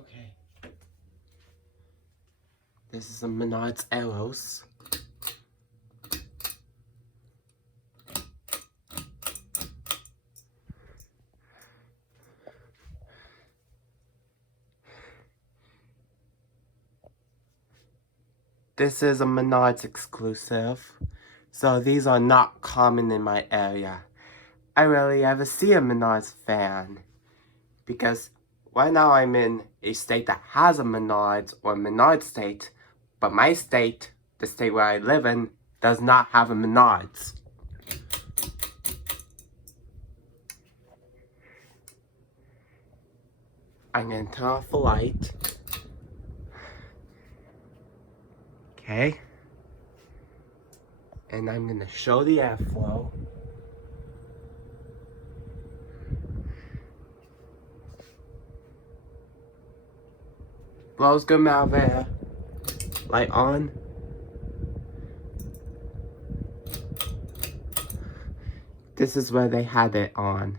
Okay. This is a Menards Eros. This is a Menards exclusive, so these are not common in my area. I rarely ever see a Menards fan, because right now I'm in a state that has a Menards or Menards state, but my state, the state where I live in, does not have a Menards. I'm going to turn off the light. Okay. And I'm going to show the airflow. Blows good amount of air. Light on. This is where they had it on.